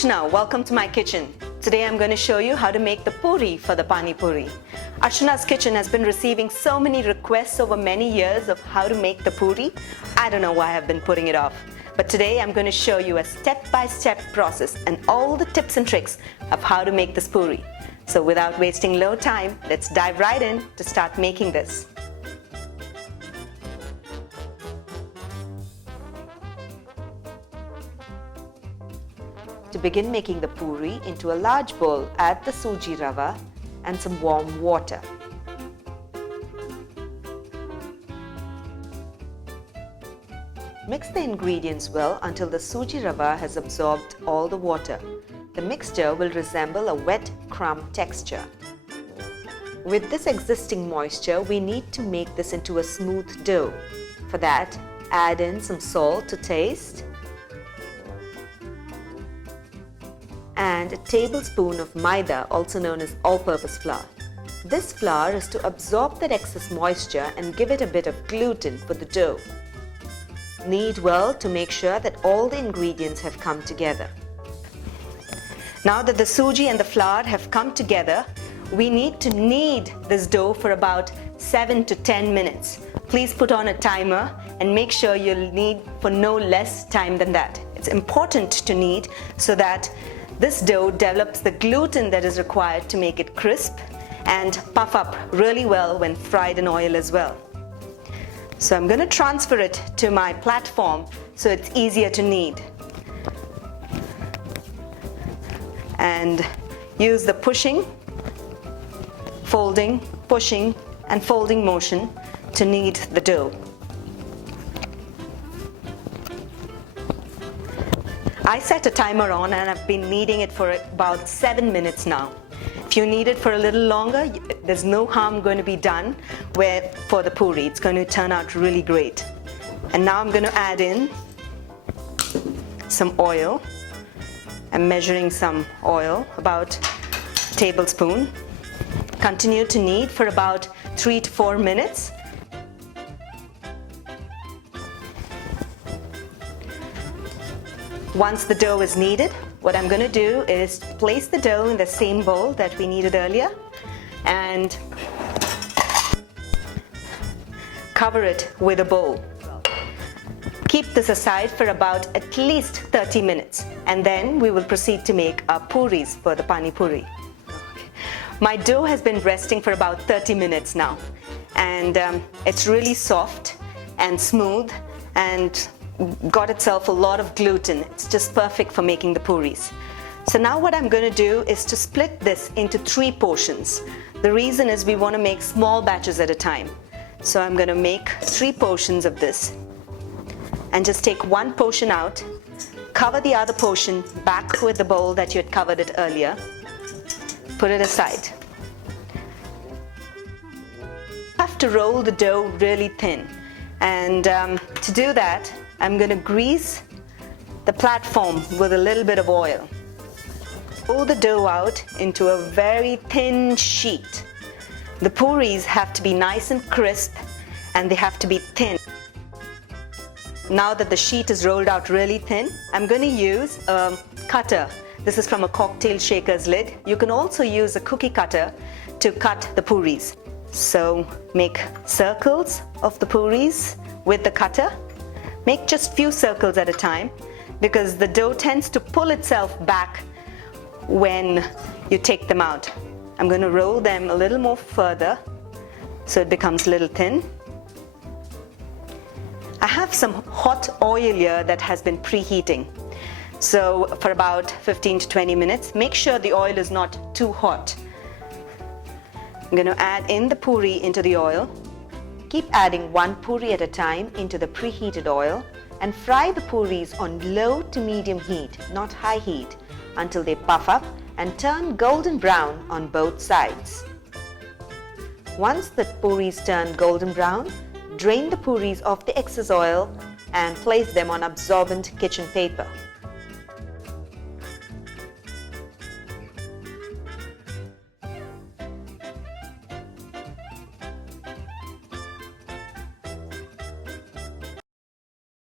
Archana, welcome to my kitchen. Today I'm going to show you how to make the puri for the Pani Puri. Archana's kitchen has been receiving so many requests over many years of how to make the puri. I don't know why I've been putting it off. But today I'm going to show you a step-by-step process and all the tips and tricks of how to make this puri. So without wasting no time, let's dive right in to start making this. To begin making the puri, into a large bowl, add the suji rava and some warm water. Mix the ingredients well until the suji rava has absorbed all the water. The mixture will resemble a wet crumb texture. With this existing moisture, we need to make this into a smooth dough. For that, add in some salt to taste and a tablespoon of maida, also known as all-purpose flour. This flour is to absorb that excess moisture and give it a bit of gluten for the dough. Knead well to make sure that all the ingredients have come together. Now that the suji and the flour have come together, we need to knead this dough for about 7 to 10 minutes. Please put on a timer and make sure you'll knead for no less time than that. It's important to knead so that this dough develops the gluten that is required to make it crisp and puff up really well when fried in oil as well. So I'm going to transfer it to my platform so it's easier to knead. And use the pushing, folding, pushing and folding motion to knead the dough. I set a timer on and I've been kneading it for about 7 minutes now. If you knead it for a little longer, there's no harm going to be done for the puri. It's going to turn out really great. And now I'm going to add in some oil. I'm measuring some oil, about a tablespoon. Continue to knead for about 3 to 4 minutes. Once the dough is kneaded, what I'm going to do is place the dough in the same bowl that we kneaded earlier and cover it with a bowl. Keep this aside for about at least 30 minutes and then we will proceed to make our puris for the Pani Puri. My dough has been resting for about 30 minutes now and it's really soft and smooth and got itself a lot of gluten. It's just perfect for making the puris. So now what I'm going to do is to split this into 3 portions. The reason is we want to make small batches at a time. So I'm going to make 3 portions of this and just take one portion out, cover the other portion back with the bowl that you had covered it earlier, put it aside. You have to roll the dough really thin and to do that I'm going to grease the platform with a little bit of oil. Roll the dough out into a very thin sheet. The puris have to be nice and crisp and they have to be thin. Now that the sheet is rolled out really thin, I'm going to use a cutter. This is from a cocktail shaker's lid. You can also use a cookie cutter to cut the puris. So make circles of the puris with the cutter. Make just few circles at a time because the dough tends to pull itself back when you take them out. I'm going to roll them a little more further so it becomes a little thin. I have some hot oil here that has been preheating. So for about 15 to 20 minutes, make sure the oil is not too hot. I'm going to add in the puri into the oil. Keep adding one puri at a time into the preheated oil and fry the puris on low to medium heat, not high heat, until they puff up and turn golden brown on both sides. Once the puris turn golden brown, drain the puris of the excess oil and place them on absorbent kitchen paper.